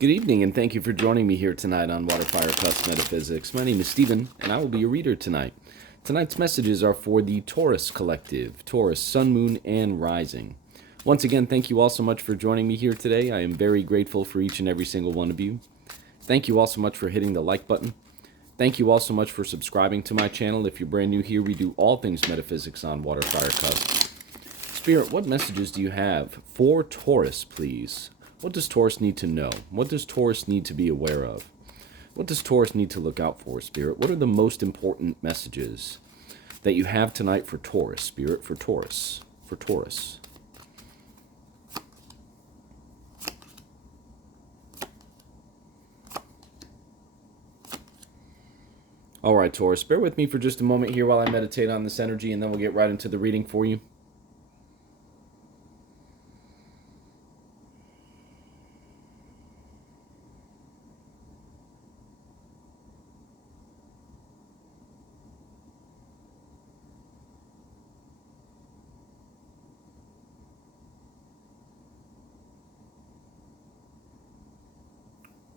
Good evening, and thank you for joining me here tonight on WaterFireCusp Metaphysics. My name is Stephen, and I will be your reader tonight. Tonight's messages are for the Taurus Collective, Taurus, Sun, Moon, and Rising. Once again, thank you all so much for joining me here today. I am very grateful for each and every single one of you. Thank you all so much for hitting the like button. Thank you all so much for subscribing to my channel. If you're brand new here, we do all things metaphysics on WaterFireCusp. Spirit, what messages do you have for Taurus, please? What does Taurus need to know? What does Taurus need to be aware of? What does Taurus need to look out for, Spirit? What are the most important messages that you have tonight for Taurus, Spirit, for Taurus, for Taurus? All right, Taurus, bear with me for just a moment here while I meditate on this energy, and then we'll get right into the reading for you.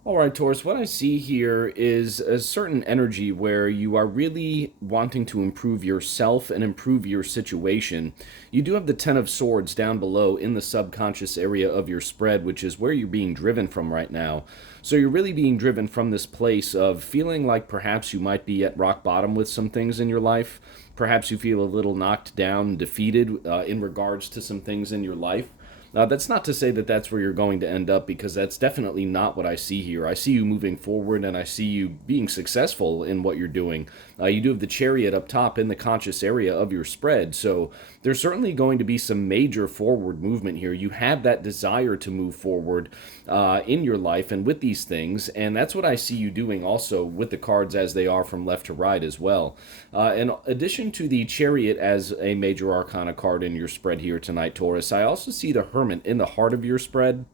All right, Taurus, what I see here is a certain energy where you are really wanting to improve yourself and improve your situation. You do have the Ten of Swords down below in the subconscious area of your spread, which is where you're being driven from right now. So you're really being driven from this place of feeling like perhaps you might be at rock bottom with some things in your life. Perhaps you feel a little knocked down and defeated in regards to some things in your life. That's not to say that that's where you're going to end up, because that's definitely not what I see here. I see you moving forward, and I see you being successful in what you're doing. You do have the Chariot up top in the conscious area of your spread, so there's certainly going to be some major forward movement here. You have that desire to move forward in your life and with these things, and that's what I see you doing also with the cards as they are from left to right as well. In addition to the Chariot as a major arcana card in your spread here tonight, Taurus, I also see the Hermit in the heart of your spread.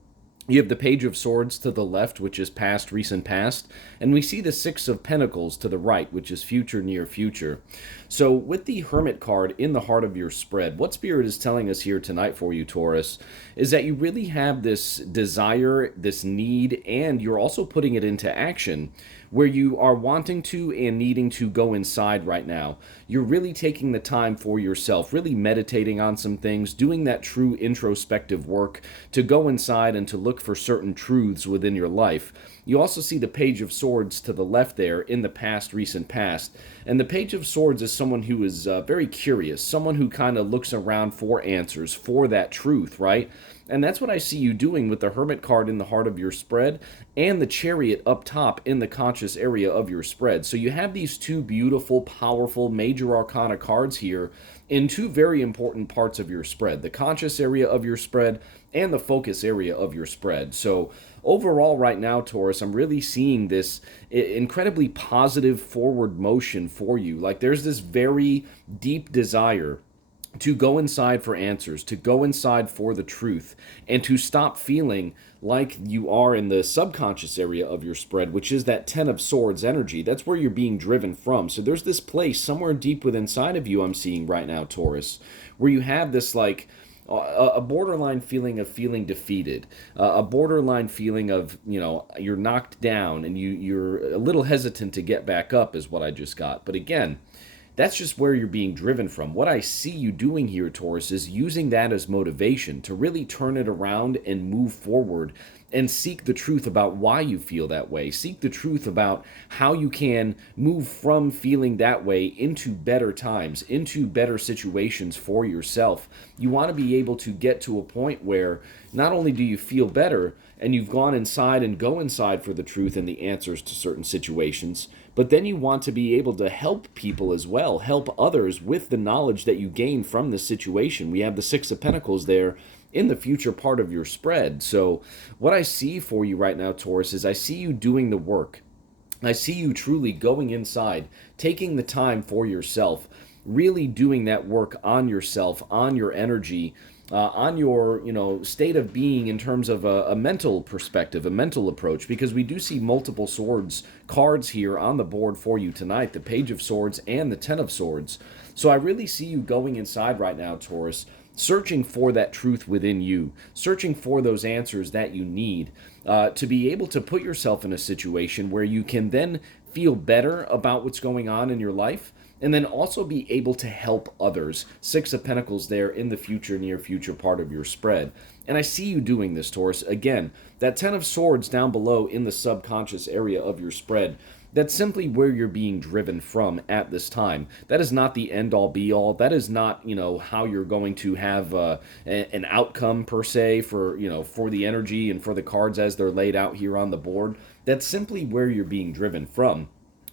You have the Page of Swords to the left, which is past, recent, past, and we see the Six of Pentacles to the right, which is future, near future. So with the Hermit card in the heart of your spread, what Spirit is telling us here tonight for you, Taurus, is that you really have this desire, this need, and you're also putting it into action, where you are wanting to and needing to go inside right now. You're really taking the time for yourself, really meditating on some things, doing that true introspective work to go inside and to look for certain truths within your life. You also see the Page of Swords to the left there in the past, recent, past. And the Page of Swords is someone who is very curious, someone who kind of looks around for answers, for that truth, right? And that's what I see you doing with the Hermit card in the heart of your spread and the Chariot up top in the conscious area of your spread. So you have these two beautiful, powerful, major arcana cards here in two very important parts of your spread, the conscious area of your spread and the focus area of your spread. So overall right now, Taurus, I'm really seeing this incredibly positive forward motion for you. Like there's this very deep desire to go inside for answers, to go inside for the truth, and to stop feeling like you are in the subconscious area of your spread, which is that Ten of Swords energy. That's where you're being driven from. So there's this place somewhere deep within inside of you I'm seeing right now, Taurus, where you have this like a borderline feeling of feeling defeated, a borderline feeling of, you know, you're knocked down and you're a little hesitant to get back up is what I just got. But again, that's just where you're being driven from. What I see you doing here, Taurus, is using that as motivation to really turn it around and move forward and seek the truth about why you feel that way. Seek the truth about how you can move from feeling that way into better times, into better situations for yourself. You want to be able to get to a point where not only do you feel better and you've gone inside and go inside for the truth and the answers to certain situations, but then you want to be able to help people as well, help others with the knowledge that you gain from this situation. We have the Six of Pentacles there in the future part of your spread. So what I see for you right now, Taurus, is I see you doing the work. I see you truly going inside, taking the time for yourself, really doing that work on yourself, on your energy, on your, state of being in terms of a mental perspective, a mental approach, because we do see multiple swords cards here on the board for you tonight, the Page of Swords and the Ten of Swords. So I really see you going inside right now, Taurus, searching for that truth within you, searching for those answers that you need to be able to put yourself in a situation where you can then feel better about what's going on in your life, and then also be able to help others. Six of Pentacles there in the future, near future part of your spread. And I see you doing this, Taurus. Again, that Ten of Swords down below in the subconscious area of your spread, that's simply where you're being driven from at this time. That is not the end all be all. That is not, how you're going to have an outcome per se for, for the energy and for the cards as they're laid out here on the board. That's simply where you're being driven from.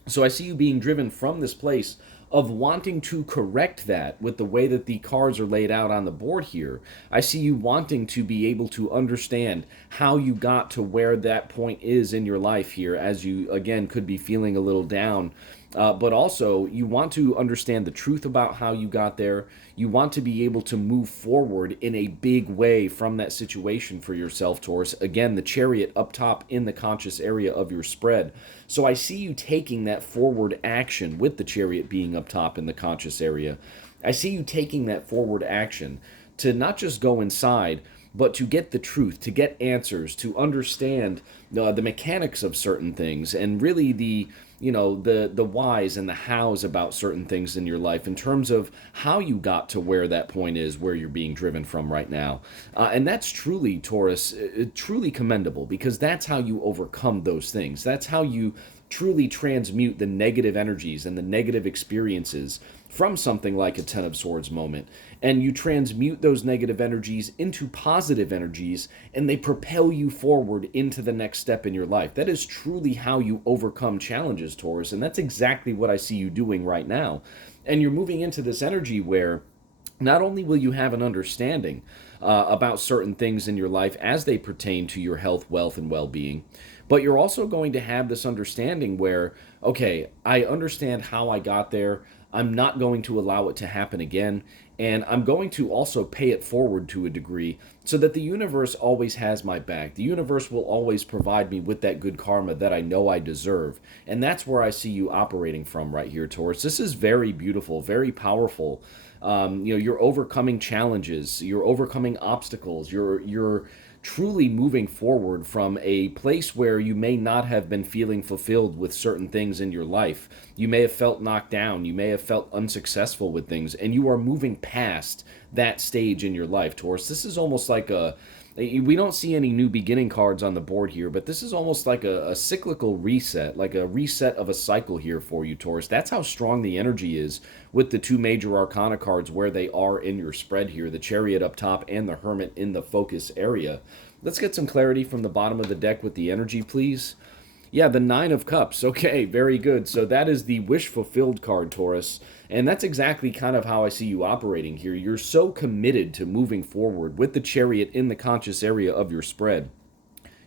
So I see you being driven from this place of wanting to correct that with the way that the cards are laid out on the board here. I see you wanting to be able to understand how you got to where that point is in your life here, as you, again, could be feeling a little down. But also, you want to understand the truth about how you got there. You want to be able to move forward in a big way from that situation for yourself, Taurus. Again, the Chariot up top in the conscious area of your spread. So I see you taking that forward action with the Chariot being up top in the conscious area. I see you taking that forward action to not just go inside, but to get the truth, to get answers, to understand the mechanics of certain things, and really the whys and the hows about certain things in your life in terms of how you got to where that point is where you're being driven from right now. And that's truly, Taurus, truly commendable, because that's how you overcome those things. That's how you truly transmute the negative energies and the negative experiences from something like a Ten of Swords moment. And you transmute those negative energies into positive energies, and they propel you forward into the next step in your life. That is truly how you overcome challenges, Taurus, and that's exactly what I see you doing right now. And you're moving into this energy where not only will you have an understanding about certain things in your life as they pertain to your health, wealth, and well-being, but you're also going to have this understanding where, okay, I understand how I got there. I'm not going to allow it to happen again. And I'm going to also pay it forward to a degree so that the universe always has my back. The universe will always provide me with that good karma that I know I deserve. And that's where I see you operating from right here, Taurus. This is very beautiful, very powerful. You're overcoming challenges, you're overcoming obstacles, you're truly moving forward from a place where you may not have been feeling fulfilled with certain things in your life. You may have felt knocked down, you may have felt unsuccessful with things, and you are moving past that stage in your life, Taurus. This is almost like we don't see any new beginning cards on the board here, but this is almost like a cyclical reset, like a reset of a cycle here for you, Taurus. That's how strong the energy is with the two major arcana cards where they are in your spread here, the Chariot up top and the Hermit in the focus area. Let's get some clarity from the bottom of the deck with the energy, please. Yeah, the Nine of Cups. Okay, very good. So that is the wish fulfilled card, Taurus. And that's exactly kind of how I see you operating here. You're so committed to moving forward with the Chariot in the conscious area of your spread.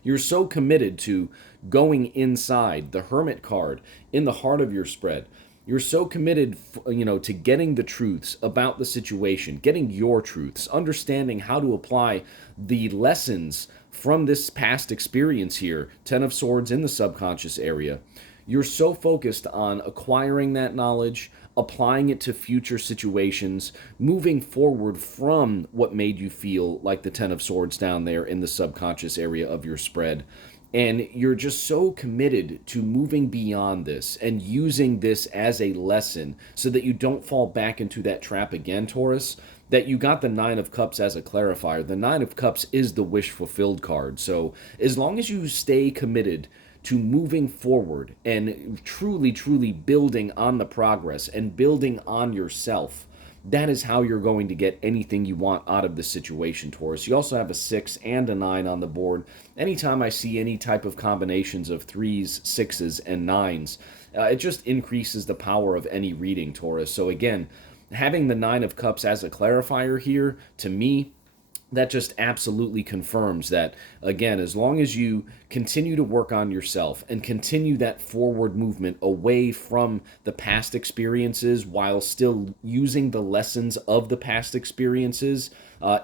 You're so committed to going inside, the Hermit card in the heart of your spread. You're so committed, to getting the truths about the situation, getting your truths, understanding how to apply the lessons from this past experience here, Ten of Swords in the subconscious area. You're so focused on acquiring that knowledge, applying it to future situations, moving forward from what made you feel like the Ten of Swords down there in the subconscious area of your spread. And you're just so committed to moving beyond this and using this as a lesson so that you don't fall back into that trap again, Taurus, that you got the Nine of Cups as a clarifier. The Nine of Cups is the wish fulfilled card. So as long as you stay committed to moving forward and truly, truly building on the progress and building on yourself, that is how you're going to get anything you want out of this situation, Taurus. You also have a 6 and a 9 on the board. Anytime I see any type of combinations of 3s, 6s, and 9s, it just increases the power of any reading, Taurus. So again, having the Nine of Cups as a clarifier here, to me, that just absolutely confirms that, again, as long as you continue to work on yourself and continue that forward movement away from the past experiences while still using the lessons of the past experiences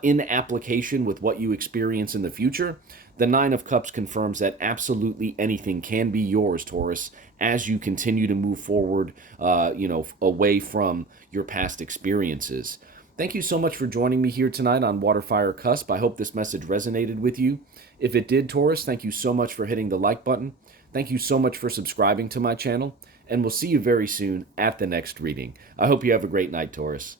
in application with what you experience in the future, the Nine of Cups confirms that absolutely anything can be yours, Taurus, as you continue to move forward, away from your past experiences. Thank you so much for joining me here tonight on Water Fire Cusp. I hope this message resonated with you. If it did, Taurus, thank you so much for hitting the like button. Thank you so much for subscribing to my channel, and we'll see you very soon at the next reading. I hope you have a great night, Taurus.